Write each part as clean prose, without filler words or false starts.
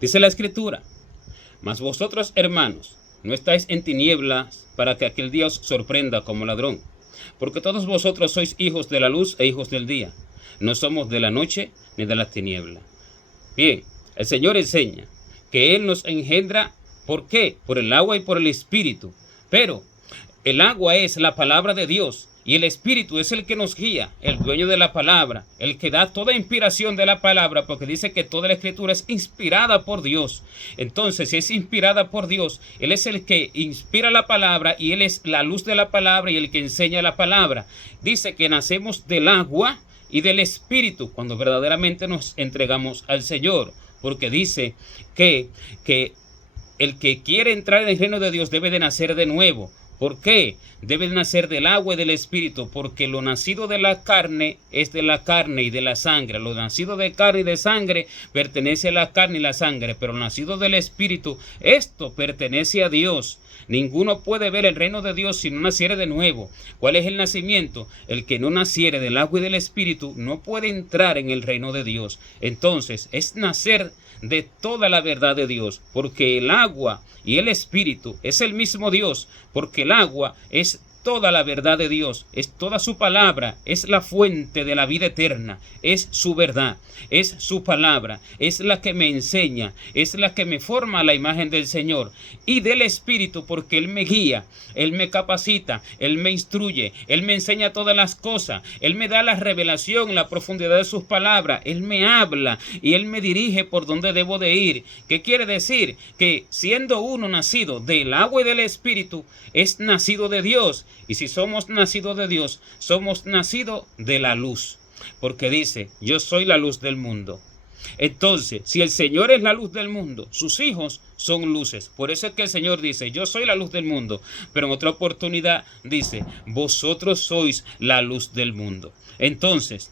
Dice la Escritura: mas vosotros, hermanos, no estáis en tinieblas para que aquel día os sorprenda como ladrón. Porque todos vosotros sois hijos de la luz e hijos del día. No somos de la noche ni de las tinieblas. Bien, el Señor enseña que Él nos engendra. ¿Por qué? Por el agua y por el Espíritu. Pero el agua es la palabra de Dios y el Espíritu es el que nos guía, el dueño de la palabra, el que da toda inspiración de la palabra, porque dice que toda la Escritura es inspirada por Dios. Entonces, si es inspirada por Dios, Él es el que inspira la palabra y Él es la luz de la palabra y el que enseña la palabra. Dice que nacemos del agua y del Espíritu cuando verdaderamente nos entregamos al Señor, porque dice que el que quiere entrar en el reino de Dios debe de nacer de nuevo. ¿Por qué? Debe de nacer del agua y del Espíritu, porque lo nacido de la carne es de la carne y de la sangre. Lo nacido de carne y de sangre pertenece a la carne y la sangre, pero lo nacido del Espíritu, esto pertenece a Dios. Ninguno puede ver el reino de Dios si no naciere de nuevo. ¿Cuál es el nacimiento? El que no naciere del agua y del Espíritu no puede entrar en el reino de Dios. Entonces, es nacer de toda la verdad de Dios, porque el agua y el Espíritu es el mismo Dios, porque el agua es toda la verdad de Dios, es toda su palabra, es la fuente de la vida eterna, es su verdad, es su palabra, es la que me enseña, es la que me forma a la imagen del Señor, y del Espíritu, porque Él me guía, Él me capacita, Él me instruye, Él me enseña todas las cosas, Él me da la revelación, la profundidad de sus palabras, Él me habla y Él me dirige por donde debo de ir. ¿Qué quiere decir? Que siendo uno nacido del agua y del Espíritu, es nacido de Dios. Y si somos nacidos de Dios, somos nacidos de la luz. Porque dice: yo soy la luz del mundo. Entonces, si el Señor es la luz del mundo, sus hijos son luces. Por eso es que el Señor dice: yo soy la luz del mundo. Pero en otra oportunidad dice: vosotros sois la luz del mundo. Entonces,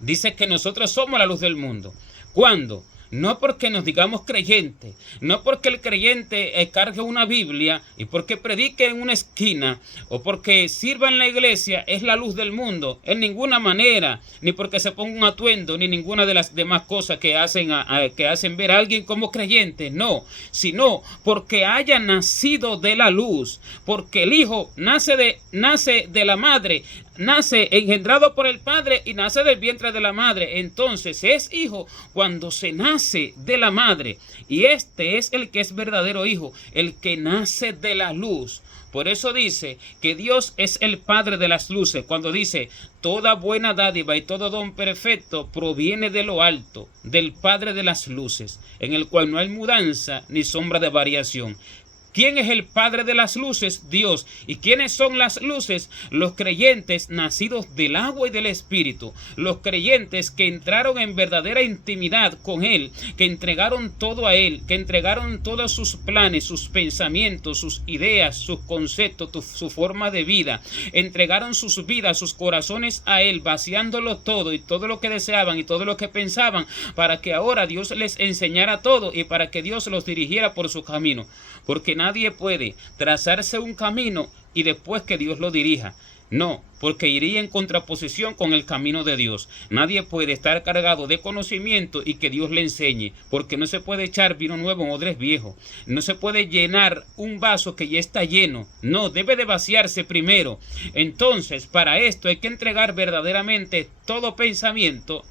dice que nosotros somos la luz del mundo. ¿Cuándo? No porque nos digamos creyentes, no porque el creyente cargue una Biblia y porque predique en una esquina o porque sirva en la iglesia es la luz del mundo, en ninguna manera, ni porque se ponga un atuendo, ni ninguna de las demás cosas que hacen ver a alguien como creyente, no, sino porque haya nacido de la luz, porque el Hijo nace de la madre, nace engendrado por el Padre y nace del vientre de la madre. Entonces es hijo cuando se nace de la madre. Y este es el que es verdadero hijo, el que nace de la luz. Por eso dice que Dios es el Padre de las luces. Cuando dice: toda buena dádiva y todo don perfecto proviene de lo alto, del Padre de las luces, en el cual no hay mudanza ni sombra de variación. ¿Quién es el Padre de las luces? Dios. ¿Y quiénes son las luces? Los creyentes nacidos del agua y del Espíritu. Los creyentes que entraron en verdadera intimidad con Él, que entregaron todo a Él, que entregaron todos sus planes, sus pensamientos, sus ideas, sus conceptos, su forma de vida. Entregaron sus vidas, sus corazones a Él, vaciándolo todo y todo lo que deseaban y todo lo que pensaban, para que ahora Dios les enseñara todo y para que Dios los dirigiera por su camino. Porque nadie puede trazarse un camino y después que Dios lo dirija. No, porque iría en contraposición con el camino de Dios. Nadie puede estar cargado de conocimiento y que Dios le enseñe, porque no se puede echar vino nuevo en odres viejos. No se puede llenar un vaso que ya está lleno. No, debe de vaciarse primero. Entonces, para esto hay que entregar verdaderamente todo pensamiento,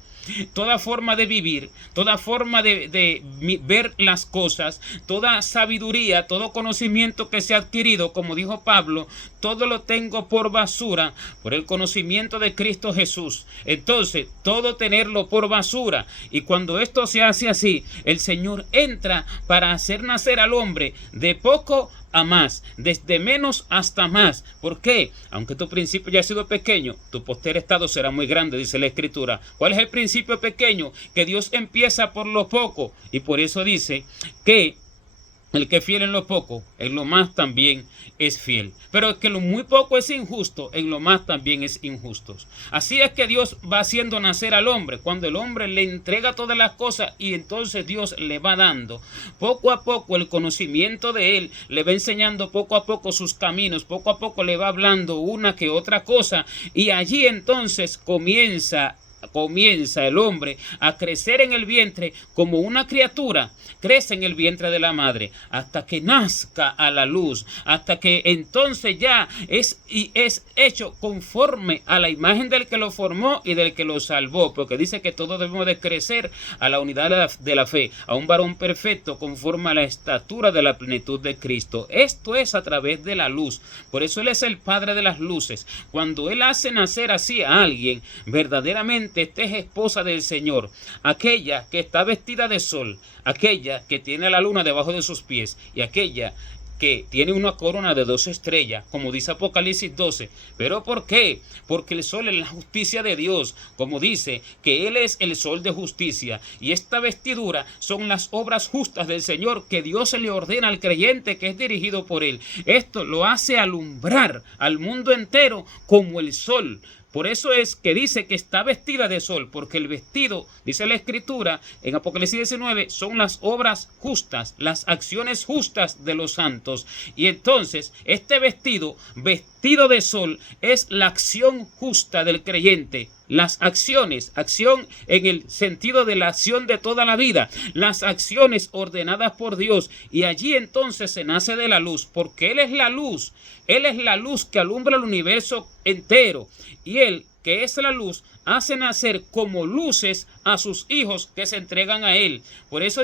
toda forma de vivir, toda forma de ver las cosas, toda sabiduría, todo conocimiento que se ha adquirido, como dijo Pablo, todo lo tengo por basura por el conocimiento de Cristo Jesús. Entonces, todo tenerlo por basura. Y cuando esto se hace así, el Señor entra para hacer nacer al hombre de poco a más, desde menos hasta más. ¿Por qué? Aunque tu principio ya ha sido pequeño, tu posterior estado será muy grande, dice la Escritura. ¿Cuál es el principio pequeño? Que Dios empieza por lo poco, y por eso dice que el que es fiel en lo poco, en lo más también es fiel. Pero el que lo muy poco es injusto, en lo más también es injusto. Así es que Dios va haciendo nacer al hombre. Cuando el hombre le entrega todas las cosas y entonces Dios le va dando poco a poco el conocimiento de Él, le va enseñando poco a poco sus caminos, poco a poco le va hablando una que otra cosa, y allí entonces comienza el hombre a crecer en el vientre como una criatura, crece en el vientre de la madre, hasta que nazca a la luz, hasta que entonces ya es hecho conforme a la imagen del que lo formó y del que lo salvó, porque dice que todos debemos de crecer a la unidad de la fe, a un varón perfecto conforme a la estatura de la plenitud de Cristo. Esto es a través de la luz. Por eso Él es el Padre de las luces. Cuando Él hace nacer así a alguien, verdaderamente esta es esposa del Señor, aquella que está vestida de sol, aquella que tiene la luna debajo de sus pies y aquella que tiene una corona de 2 estrellas, como dice Apocalipsis 12. ¿Pero por qué? Porque el sol es la justicia de Dios, como dice que Él es el sol de justicia. Y esta vestidura son las obras justas del Señor que Dios le ordena al creyente que es dirigido por Él. Esto lo hace alumbrar al mundo entero como el sol. Por eso es que dice que está vestida de sol, porque el vestido, dice la Escritura en Apocalipsis 19, son las obras justas, las acciones justas de los santos. Y entonces este vestido de sol, es la acción justa del creyente. Las acciones, acción en el sentido de la acción de toda la vida, las acciones ordenadas por Dios, y allí entonces se nace de la luz, porque Él es la luz que alumbra el universo entero, y Él, que es la luz, hace nacer como luces a sus hijos que se entregan a Él. Por eso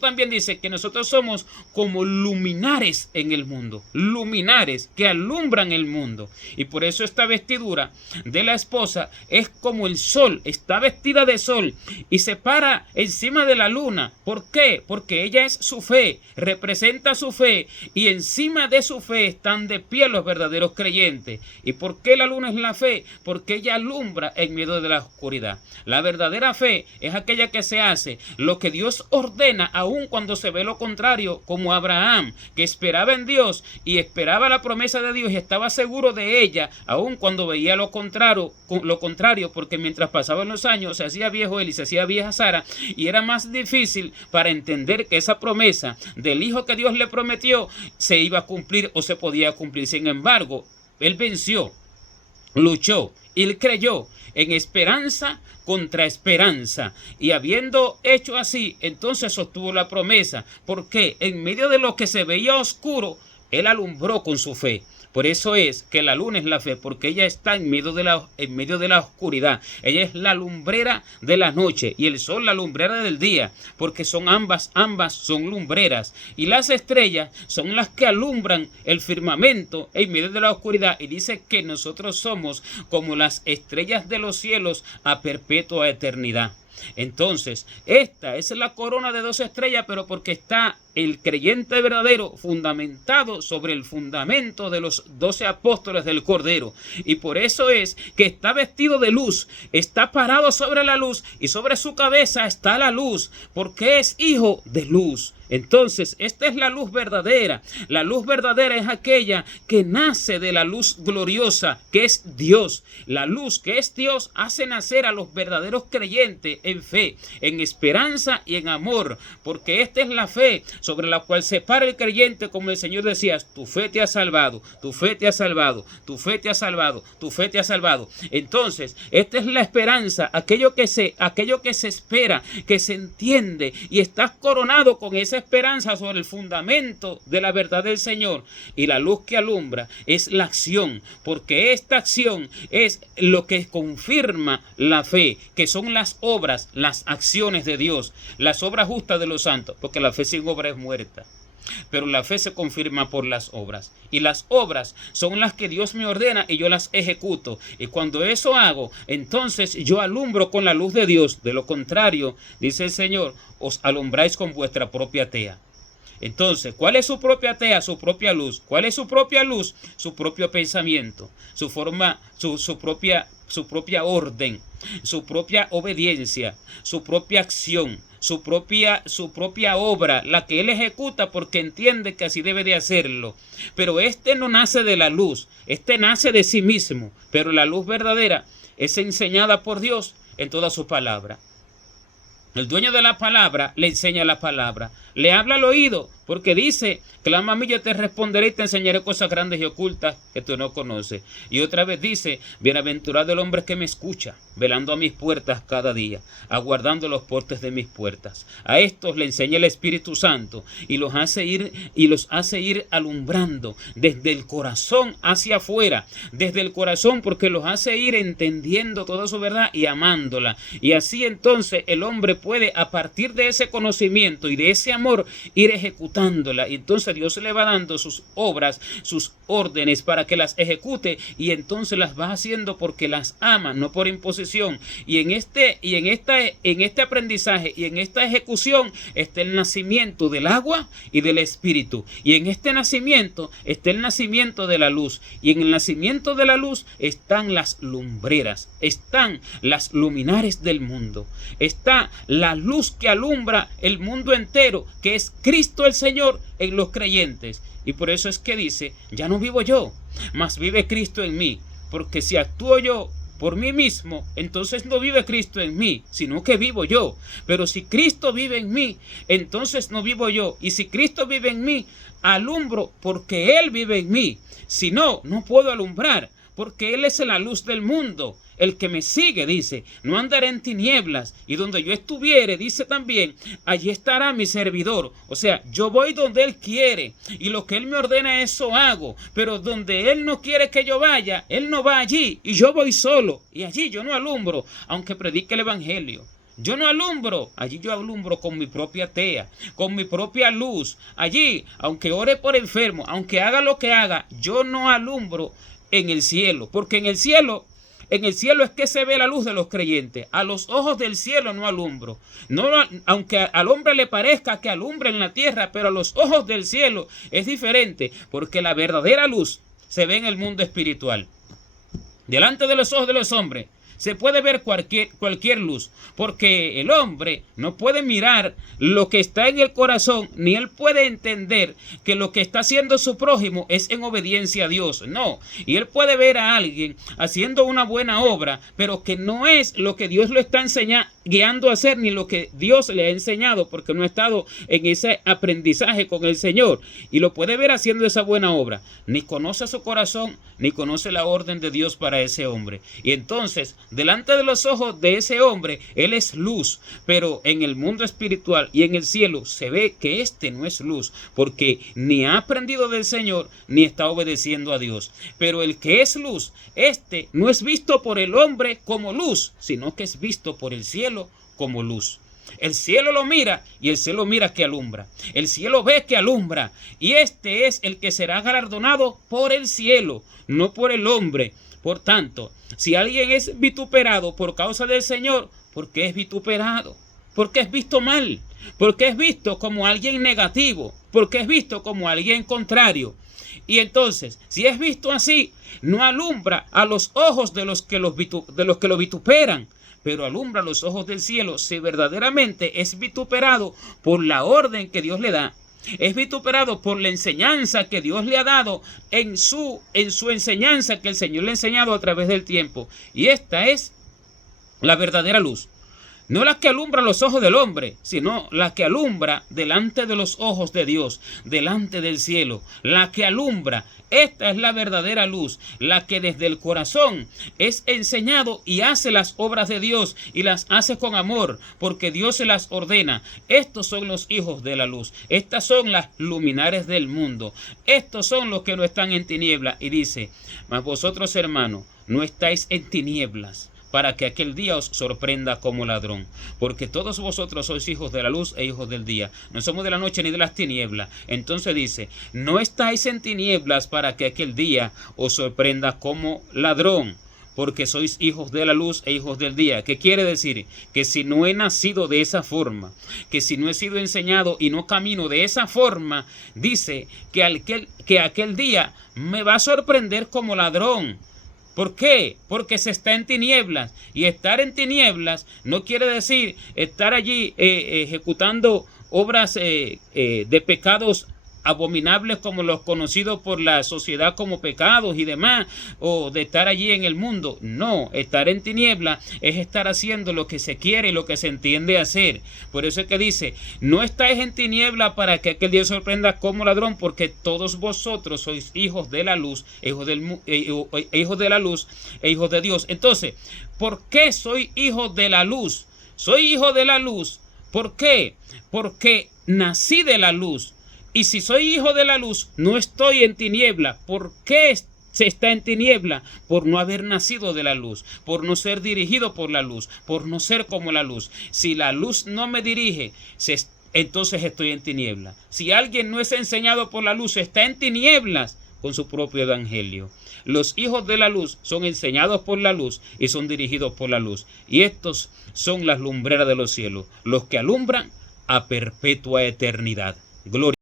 también dice que nosotros somos como luminares en el mundo, luminares que alumbran el mundo. Y por eso esta vestidura de la esposa es como el sol, está vestida de sol y se para encima de la luna. ¿Por qué? Porque ella es su fe, representa su fe, y encima de su fe están de pie los verdaderos creyentes. ¿Y por qué la luna es la fe? Porque ella alumbra en medio de la oscuridad. La verdadera fe es aquella que se hace lo que Dios ordena, aun cuando se ve lo contrario, como Abraham, que esperaba en Dios y esperaba la promesa de Dios y estaba seguro de ella, aun cuando veía lo contrario, porque mientras pasaban los años se hacía viejo él y se hacía vieja Sara, y era más difícil para entender que esa promesa del hijo que Dios le prometió se iba a cumplir o se podía cumplir. Sin embargo, él venció, luchó y él creyó en esperanza contra esperanza, y habiendo hecho así, entonces sostuvo la promesa, porque en medio de lo que se veía oscuro, él alumbró con su fe. Por eso es que la luna es la fe, porque ella está en medio de la oscuridad. Ella es la lumbrera de la noche y el sol la lumbrera del día, porque son ambas son lumbreras. Y las estrellas son las que alumbran el firmamento en medio de la oscuridad. Y dice que nosotros somos como las estrellas de los cielos a perpetua eternidad. Entonces, esta es la corona de 2 estrellas, pero porque está el creyente verdadero fundamentado sobre el fundamento de los 12 apóstoles del Cordero. Y por eso es que está vestido de luz, está parado sobre la luz y sobre su cabeza está la luz, porque es hijo de luz. Entonces, esta es la luz verdadera. La luz verdadera es aquella que nace de la luz gloriosa, que es Dios. La luz que es Dios hace nacer a los verdaderos creyentes en fe, en esperanza y en amor, porque esta es la fe sobre la cual se para el creyente, como el Señor decía: tu fe te ha salvado, tu fe te ha salvado, tu fe te ha salvado, tu fe te ha salvado. Entonces, esta es la esperanza, aquello que se espera, que se entiende, y estás coronado con esa esperanza sobre el fundamento de la verdad del Señor. Y la luz que alumbra es la acción, porque esta acción es lo que confirma la fe, que son las obras, las acciones de Dios, las obras justas de los santos, porque la fe sin obra es muerta. Pero la fe se confirma por las obras, y las obras son las que Dios me ordena y yo las ejecuto, y cuando eso hago, entonces yo alumbro con la luz de Dios. De lo contrario, dice el Señor, os alumbráis con vuestra propia tea. Entonces, ¿cuál es su propia tea? Su propia luz. ¿Cuál es su propia luz? Su propio pensamiento, su forma, su propia orden, su propia obediencia, su propia acción, su propia obra, la que él ejecuta porque entiende que así debe de hacerlo. Pero este no nace de la luz, este nace de sí mismo, pero la luz verdadera es enseñada por Dios en toda su palabra. El dueño de la palabra le enseña la palabra, le habla al oído Porque dice, clama a mí, yo te responderé y te enseñaré cosas grandes y ocultas que tú no conoces. Y otra vez dice, bienaventurado el hombre que me escucha, velando a mis puertas cada día, aguardando los portes de mis puertas. A estos le enseña el Espíritu Santo y los hace ir alumbrando desde el corazón hacia afuera, desde el corazón, porque los hace ir entendiendo toda su verdad y amándola. Y así entonces el hombre puede, a partir de ese conocimiento y de ese amor, ir ejecutándola. Y entonces Dios le va dando sus obras, sus órdenes para que las ejecute, y entonces las va haciendo porque las ama, no por imposición. Y en este aprendizaje y en esta ejecución está el nacimiento del agua y del Espíritu. Y en este nacimiento está el nacimiento de la luz. Y en el nacimiento de la luz están las lumbreras, están las luminares del mundo. Está la luz que alumbra el mundo entero, que es Cristo el Señor en los creyentes. Y por eso es que dice, ya no vivo yo, mas vive Cristo en mí. Porque si actúo yo por mí mismo, entonces no vive Cristo en mí, sino que vivo yo. Pero si Cristo vive en mí, entonces no vivo yo. Y si Cristo vive en mí, alumbro porque Él vive en mí. Si no, no puedo alumbrar, porque Él es la luz del mundo. El que me sigue, dice, no andaré en tinieblas, y donde yo estuviere, dice también, allí estará mi servidor. O sea, yo voy donde Él quiere, y lo que Él me ordena, eso hago. Pero donde Él no quiere que yo vaya, Él no va allí, y yo voy solo, y allí yo no alumbro, aunque predique el evangelio. Yo no alumbro, allí yo alumbro con mi propia tea, con mi propia luz. Allí, aunque ore por enfermo, aunque haga lo que haga, yo no alumbro en el cielo, porque en el cielo es que se ve la luz de los creyentes. A los ojos del cielo no alumbro. No, aunque al hombre le parezca que alumbra en la tierra, pero a los ojos del cielo es diferente, porque la verdadera luz se ve en el mundo espiritual. Delante de los ojos de los hombres se puede ver cualquier luz, porque el hombre no puede mirar lo que está en el corazón, ni él puede entender que lo que está haciendo su prójimo es en obediencia a Dios. No, y él puede ver a alguien haciendo una buena obra, pero que no es lo que Dios lo está guiando a hacer, ni lo que Dios le ha enseñado, porque no ha estado en ese aprendizaje con el Señor, y lo puede ver haciendo esa buena obra. Ni conoce su corazón, ni conoce la orden de Dios para ese hombre. Y entonces, delante de los ojos de ese hombre, él es luz, pero en el mundo espiritual y en el cielo se ve que este no es luz, porque ni ha aprendido del Señor, ni está obedeciendo a Dios. Pero el que es luz, este no es visto por el hombre como luz, sino que es visto por el cielo como luz. El cielo lo mira y el cielo mira que alumbra. El cielo ve que alumbra, y este es el que será galardonado por el cielo, no por el hombre. Por tanto, si alguien es vituperado por causa del Señor, ¿por qué es vituperado? Porque es visto mal, porque es visto como alguien negativo, porque es visto como alguien contrario. Y entonces, si es visto así, no alumbra a los ojos de los que lo vituperan, pero alumbra a los ojos del cielo si verdaderamente es vituperado por la orden que Dios le da. Es vituperado por la enseñanza que Dios le ha dado en su enseñanza que el Señor le ha enseñado a través del tiempo. Y esta es la verdadera luz. No la que alumbra los ojos del hombre, sino la que alumbra delante de los ojos de Dios, delante del cielo. La que alumbra, esta es la verdadera luz, la que desde el corazón es enseñado y hace las obras de Dios, y las hace con amor, porque Dios se las ordena. Estos son los hijos de la luz, estas son las luminares del mundo, estos son los que no están en tinieblas. Y dice, mas vosotros, hermanos, no estáis en tinieblas, para que aquel día os sorprenda como ladrón. Porque todos vosotros sois hijos de la luz e hijos del día. No somos de la noche ni de las tinieblas. Entonces dice, no estáis en tinieblas para que aquel día os sorprenda como ladrón, porque sois hijos de la luz e hijos del día. ¿Qué quiere decir? Que si no he nacido de esa forma, que si no he sido enseñado y no camino de esa forma, dice que aquel día me va a sorprender como ladrón. ¿Por qué? Porque se está en tinieblas. Y estar en tinieblas no quiere decir estar allí ejecutando obras de pecados abominables como los conocidos por la sociedad como pecados y demás, o de estar allí en el mundo. No, estar en tiniebla es estar haciendo lo que se quiere y lo que se entiende hacer. Por eso es que dice, no estáis en tiniebla para que aquel día os sorprenda como ladrón, porque todos vosotros sois hijos de la luz, hijos de la luz e hijos de Dios. Entonces, ¿por qué soy hijo de la luz? Soy hijo de la luz. ¿Por qué? Porque nací de la luz. Y si soy hijo de la luz, no estoy en tiniebla. ¿Por qué se está en tiniebla? Por no haber nacido de la luz, por no ser dirigido por la luz, por no ser como la luz. Si la luz no me dirige, entonces estoy en tiniebla. Si alguien no es enseñado por la luz, está en tinieblas con su propio evangelio. Los hijos de la luz son enseñados por la luz y son dirigidos por la luz. Y estos son las lumbreras de los cielos, los que alumbran a perpetua eternidad. Gloria.